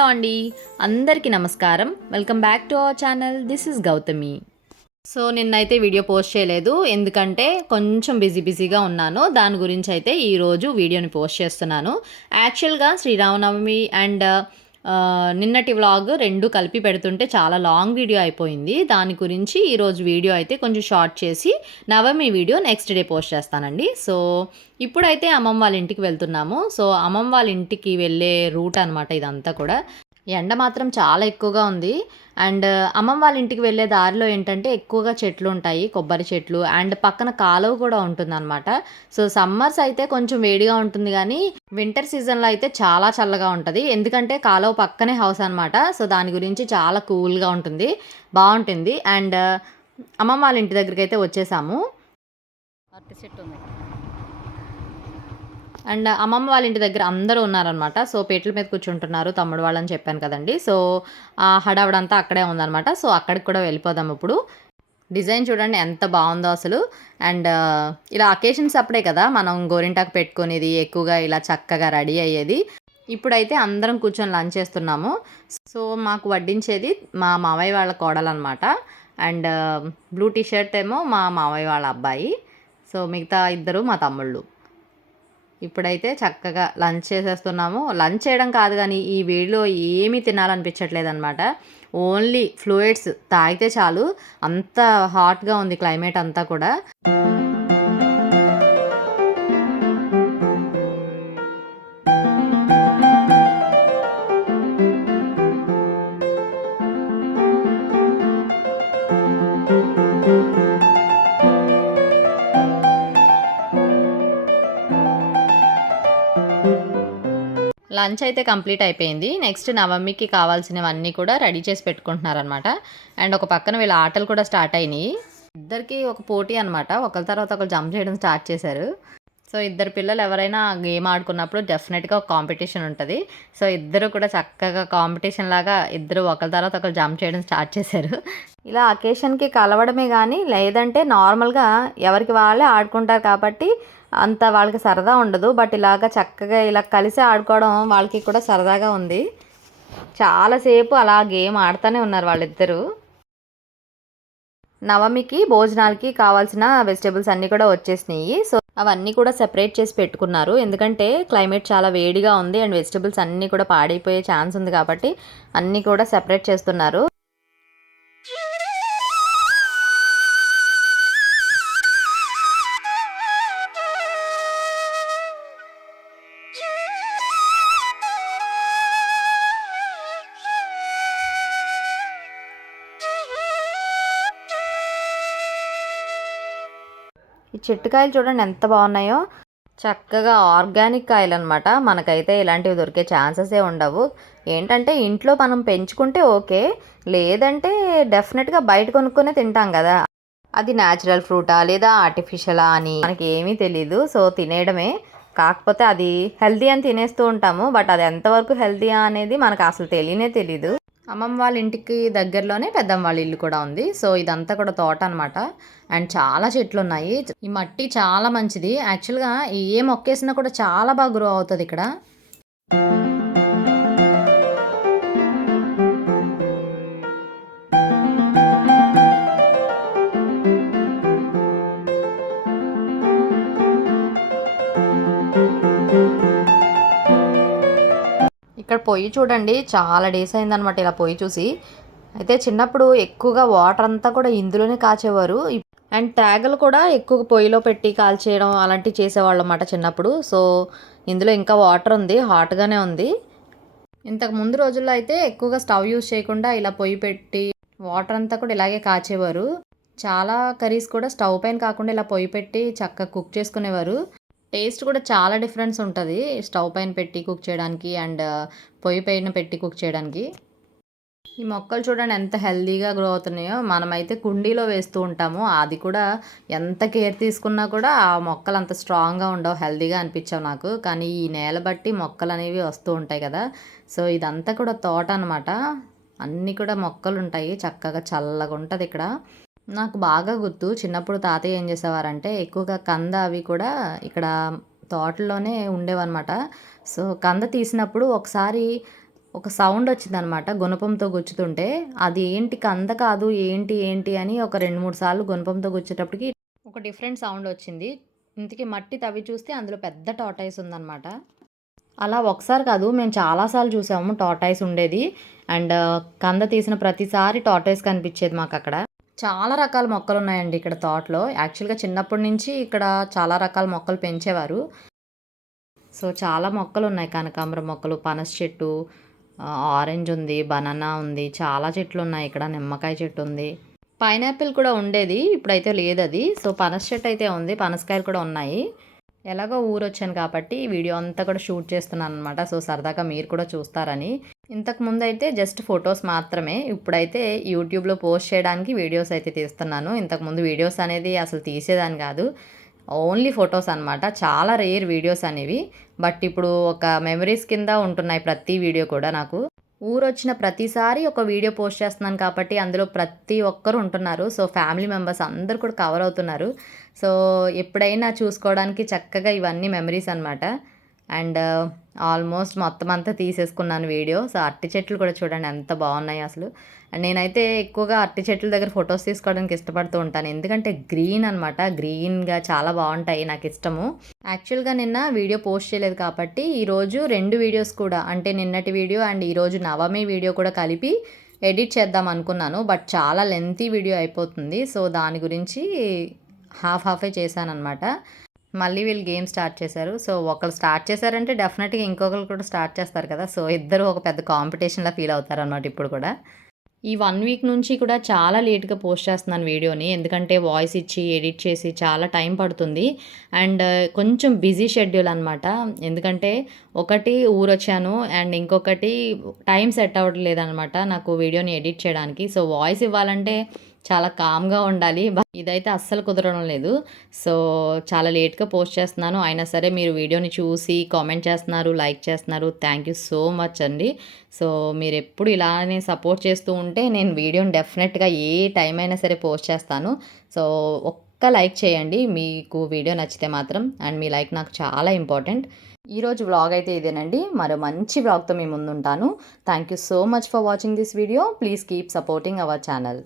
Hello అండి. అందరికీ నమస్కారం. Welcome back to our channel this is Gautami so నిన్నైతే వీడియో పోస్ట్ చేయలేదు. ఎందుకంటే కొంచెం బిజీ బిజీగా ఉన్నాను. దాని గురించి అయితే ఈరోజు వీడియోని పోస్ట్ చేస్తున్నాను. యాక్చువల్గా శ్రీరామనవమి అండ్ నిన్నటి వ్లాగ్ రెండు కలిపి పెడుతుంటే చాలా లాంగ్ వీడియో అయిపోయింది. దాని గురించి ఈరోజు వీడియో అయితే కొంచెం షార్ట్ చేసి Navami video next day post చేస్తానండి. సో ఇప్పుడైతే అమ్మమ్మ వాళ్ళ ఇంటికి వెళ్తున్నాము. సో అమ్మమ్మ వాళ్ళ ఇంటికి వెళ్ళే రూట్ అనమాట ఇదంతా కూడా. ఎండ మాత్రం చాలా ఎక్కువగా ఉంది. అండ్ అమ్మమ్మ వాళ్ళ ఇంటికి వెళ్ళే దారిలో ఏంటంటే ఎక్కువగా చెట్లు ఉంటాయి కొబ్బరి చెట్లు. అండ్ పక్కన కాలువ కూడా ఉంటుందన్నమాట. సో సమ్మర్స్ అయితే కొంచెం వేడిగా ఉంటుంది కానీ వింటర్ సీజన్లో అయితే చాలా చల్లగా ఉంటుంది. ఎందుకంటే కాలువ పక్కనే హౌస్ అనమాట సో దాని గురించి చాలా కూల్గా ఉంటుంది. బాగుంటుంది. అండ్ అమ్మమ్మ వాళ్ళ ఇంటి దగ్గరికి అయితే వచ్చేసాము. అరటి చెట్టు ఉంది. అండ్ అమ్మమ్మ వాళ్ళ ఇంటి దగ్గర అందరూ ఉన్నారనమాట సో పేట్ల మీద కూర్చుంటున్నారు తమ్ముడు వాళ్ళని చెప్పాను కదండి. సో ఆ హడావడంతా అక్కడే ఉందనమాట సో అక్కడికి కూడా వెళ్ళిపోదాం ఇప్పుడు. డిజైన్ చూడండి ఎంత బాగుందో అసలు. అండ్ ఇలా అకేషన్స్ అప్పుడే కదా మనం గోరింటాకు పెట్టుకునేది ఎక్కువగా ఇలా చక్కగా రెడీ అయ్యేది. ఇప్పుడైతే అందరం కూర్చొని లంచ్ చేస్తున్నాము. సో మాకు వడ్డించేది మా మావయ్య వాళ్ళ కోడలన్నమాట. అండ్ బ్లూ టీ షర్ట్ ఏమో మా మావయ్య వాళ్ళ అబ్బాయి. సో మిగతా ఇద్దరు మా తమ్ముళ్ళు. ఇప్పుడైతే చక్కగా లంచ్ చేసేస్తున్నాము. లంచ్ చేయడం కాదు కానీ ఈ వేడిలో ఏమీ తినాలనిపించట్లేదు అనమాట ఓన్లీ ఫ్లూయిడ్స్ తాగితే చాలు. అంత హాట్గా ఉంది క్లైమేట్ అంతా కూడా. లంచ్ అయితే కంప్లీట్ అయిపోయింది. నెక్స్ట్ నవమికి కావాల్సినవన్నీ కూడా రెడీ చేసి పెట్టుకుంటున్నారనమాట అండ్ ఒక పక్కన వీళ్ళ ఆటలు కూడా స్టార్ట్ అయినాయి. ఇద్దరికి ఒక పోటీ అనమాట ఒకరి తర్వాత ఒకరు జంప్ చేయడం స్టార్ట్ చేశారు. సో ఇద్దరు పిల్లలు ఎవరైనా గేమ్ ఆడుకున్నప్పుడు డెఫినెట్గా ఒక కాంపిటీషన్ ఉంటుంది. సో ఇద్దరు కూడా చక్కగా కాంపిటీషన్ లాగా ఇద్దరు ఒకరి తర్వాత ఒకరు జంప్ చేయడం స్టార్ట్ చేశారు. ఇలా అకేషన్కి కలవడమే కానీ లేదంటే నార్మల్గా ఎవరికి వాళ్ళే ఆడుకుంటారు కాబట్టి అంత వాళ్ళకి సరదా ఉండదు. బట్ ఇలాగ చక్కగా ఇలా కలిసి ఆడుకోవడం వాళ్ళకి కూడా సరదాగా ఉంది. చాలాసేపు అలా గేమ్ ఆడుతూనే ఉన్నారు వాళ్ళిద్దరూ. నవమికి భోజనాలకి కావాల్సిన వెజిటేబుల్స్ అన్నీ కూడా వచ్చేసినాయి. సో అవన్నీ కూడా సెపరేట్ చేసి పెట్టుకున్నారు. ఎందుకంటే క్లైమేట్ చాలా వేడిగా ఉంది అండ్ వెజిటేబుల్స్ అన్నీ కూడా పాడైపోయే ఛాన్స్ ఉంది కాబట్టి అన్నీ కూడా సెపరేట్ చేస్తున్నారు. ఈ చెట్టుకాయలు చూడండి ఎంత బాగున్నాయో. చక్కగా ఆర్గానిక్ కాయలు అనమాట మనకైతే ఇలాంటివి దొరికే ఛాన్సెసే ఉండవు. ఏంటంటే ఇంట్లో మనం పెంచుకుంటే ఓకే. లేదంటే డెఫినెట్గా బయట కొనుక్కునే తింటాం కదా. అది న్యాచురల్ ఫ్రూటా లేదా ఆర్టిఫిషియలా అని మనకి ఏమీ తెలీదు. సో తినేయడమే. కాకపోతే అది హెల్తీ అని తినేస్తూ ఉంటాము. బట్ అది ఎంతవరకు హెల్తీయా అనేది మనకు అసలు తెలియనే తెలీదు. అమ్మమ్మ వాళ్ళ ఇంటికి దగ్గరలోనే పెద్దమ్మ వాళ్ళ ఇల్లు కూడా ఉంది. సో ఇదంతా కూడా తోట అనమాట అండ్ చాలా చెట్లు ఉన్నాయి ఈ మట్టి చాలా మంచిది. యాక్చువల్గా ఏ మొక్కేసినా కూడా చాలా బాగా గ్రో అవుతుంది ఇక్కడ. పొయ్యి చూడండి చాలా డేస్ అయిందనమాట ఇలా పొయ్యి చూసి. అయితే చిన్నప్పుడు ఎక్కువగా వాటర్ అంతా కూడా ఇందులోనే కాచేవారు. అండ్ తేగలు కూడా ఎక్కువ పొయ్యిలో పెట్టి కాల్చేయడం అలాంటివి చేసేవాళ్ళు అన్నమాట చిన్నప్పుడు. సో ఇందులో ఇంకా వాటర్ ఉంది హాట్గానే ఉంది. ఇంతకు ముందు రోజుల్లో అయితే ఎక్కువగా స్టవ్ యూజ్ చేయకుండా ఇలా పొయ్యి పెట్టి వాటర్ అంతా కూడా ఇలాగే కాచేవారు. చాలా కర్రీస్ కూడా స్టవ్ పైన కాకుండా ఇలా పొయ్యి పెట్టి చక్కగా కుక్ చేసుకునేవారు. టేస్ట్ కూడా చాలా డిఫరెన్స్ ఉంటుంది. స్టవ్ పైన పెట్టి కుక్ చేయడానికి అండ్ పొయ్యి పైన పెట్టి కుక్ చేయడానికి. ఈ మొక్కలు చూడండి ఎంత హెల్దీగా గ్రో అవుతున్నాయో. మనమైతే కుండీలో వేస్తూ ఉంటాము. అది కూడా ఎంత కేర్ తీసుకున్నా కూడా ఆ మొక్కలు అంత స్ట్రాంగ్గా ఉండవు హెల్దీగా అనిపించవు నాకు. కానీ ఈ నేల బట్టి మొక్కలు అనేవి వస్తూ ఉంటాయి కదా. సో ఇదంతా కూడా తోట అనమాట అన్నీ కూడా మొక్కలు ఉంటాయి. చక్కగా చల్లగా ఉంటుంది ఇక్కడ. నాకు బాగా గుర్తు. చిన్నప్పుడు తాతయ్య ఏం చేసేవారంటే ఎక్కువగా కంద అవి కూడా ఇక్కడ తోటలోనే ఉండేవన్నమాట. సో కంద తీసినప్పుడు ఒకసారి ఒక సౌండ్ వచ్చిందనమాట గుణపంతో గుచ్చుతుంటే. అది ఏంటి కంద కాదు ఏంటి ఏంటి అని ఒక రెండు మూడు సార్లు గుణపంతో గుచ్చేటప్పటికి ఒక డిఫరెంట్ సౌండ్ వచ్చింది. ఇంతకీ మట్టి తవ్వి చూస్తే అందులో పెద్ద టాటాయిస్ ఉందన్నమాట. అలా ఒకసారి కాదు మేము చాలాసార్లు చూసాము టాటాయిస్ ఉండేది. అండ్ కంద తీసిన ప్రతిసారి టాటాయిస్ కనిపించేది మాకు అక్కడ చాలా రకాల మొక్కలు ఉన్నాయండి ఇక్కడ తోటలో. యాక్చువల్గా చిన్నప్పటి నుంచి ఇక్కడ చాలా రకాల మొక్కలు పెంచేవారు. సో చాలా మొక్కలు ఉన్నాయి కనకాంబరం మొక్కలు పనస చెట్టు ఆరెంజ్ ఉంది బనానా ఉంది చాలా చెట్లు ఉన్నాయి ఇక్కడ నిమ్మకాయ చెట్టు ఉంది. పైనాపిల్ కూడా ఉండేది. ఇప్పుడైతే లేదు అది సో పనస చెట్టు అయితే ఉంది. పనసకాయలు కూడా ఉన్నాయి. ఎలాగో ఊరు వచ్చాను కాబట్టి వీడియో అంతా కూడా షూట్ చేస్తున్నాను అనమాట సో సరదాగా మీరు కూడా చూస్తారని. ఇంతకు ముందు అయితే జస్ట్ ఫొటోస్ మాత్రమే. ఇప్పుడైతే యూట్యూబ్లో పోస్ట్ చేయడానికి వీడియోస్ అయితే తీస్తున్నాను. ఇంతకు ముందు వీడియోస్ అనేది అసలు తీసేదాన్ని కాదు. ఓన్లీ ఫొటోస్ అనమాట చాలా రేర్ వీడియోస్ అనేవి. బట్ ఇప్పుడు ఒక మెమరీస్ కింద ఉంటున్నాయి ప్రతి వీడియో కూడా నాకు. ఊరు వచ్చిన ప్రతిసారి ఒక వీడియో పోస్ట్ చేస్తున్నాను కాబట్టి అందులో ప్రతి ఒక్కరు ఉంటున్నారు. సో ఫ్యామిలీ మెంబర్స్ అందరు కూడా కవర్ అవుతున్నారు. సో ఎప్పుడైనా చూసుకోవడానికి చక్కగా ఇవన్నీ మెమరీస్ అనమాట అండ్ uh, ఆల్మోస్ట్ మొత్తం అంతా తీసేసుకున్నాను వీడియో. సో అరటి చెట్లు కూడా చూడండి ఎంత బాగున్నాయి అసలు. అండ్ నేనైతే ఎక్కువగా అరటి చెట్ల దగ్గర ఫొటోస్ తీసుకోవడానికి ఇష్టపడుతూ ఉంటాను. ఎందుకంటే గ్రీన్ అనమాట గ్రీన్గా చాలా బాగుంటాయి నాకు ఇష్టము. యాక్చువల్గా నిన్న వీడియో పోస్ట్ చేయలేదు కాబట్టి ఈరోజు రెండు వీడియోస్ కూడా అంటే నిన్నటి వీడియో అండ్ ఈరోజు నవమి వీడియో కూడా కలిపి ఎడిట్ చేద్దాం అనుకున్నాను. బట్ చాలా లెంతీ వీడియో అయిపోతుంది. సో దాని గురించి హాఫ్ హాఫే చేశాను అనమాట మళ్ళీ వీళ్ళు గేమ్ స్టార్ట్ చేశారు. సో ఒకరు స్టార్ట్ చేశారంటే డెఫినెట్గా ఇంకొకరు కూడా స్టార్ట్ చేస్తారు కదా. సో ఇద్దరు ఒక పెద్ద కాంపిటీషన్లా ఫీల్ అవుతారు అనమాట ఇప్పుడు కూడా. ఈ వన్ వీక్ నుంచి కూడా చాలా లేట్గా పోస్ట్ చేస్తున్నాను వీడియోని. ఎందుకంటే వాయిస్ ఇచ్చి ఎడిట్ చేసి చాలా టైం పడుతుంది. అండ్ కొంచెం బిజీ షెడ్యూల్ అనమాట ఎందుకంటే ఒకటి ఊరొచ్చాను అండ్ ఇంకొకటి టైం సెట్ అవ్వట్లేదు అనమాట నాకు వీడియోని ఎడిట్ చేయడానికి. సో వాయిస్ ఇవ్వాలంటే చాలా కామ్గా ఉండాలి. ఇదైతే అస్సలు కుదరడం లేదు. సో చాలా లేట్గా పోస్ట్ చేస్తున్నాను. అయినా సరే మీరు వీడియోని చూసి కామెంట్ చేస్తున్నారు లైక్ చేస్తున్నారు. థ్యాంక్ యూ సో మచ్ అండి. సో మీరు ఎప్పుడు ఇలానే సపోర్ట్ చేస్తూ ఉంటే నేను వీడియోని డెఫినెట్గా ఏ టైం అయినా సరే పోస్ట్ చేస్తాను. సో ఒక్క లైక్ చేయండి. మీకు వీడియో నచ్చితే మాత్రం అండ్ మీ లైక్ నాకు చాలా ఇంపార్టెంట్. ఈరోజు వ్లాగ్ అయితే ఇదేనండి. మరో మంచి వ్లాగ్తో మీ ముందుంటాను. Thank you so much for watching this video. Please keep supporting our channel.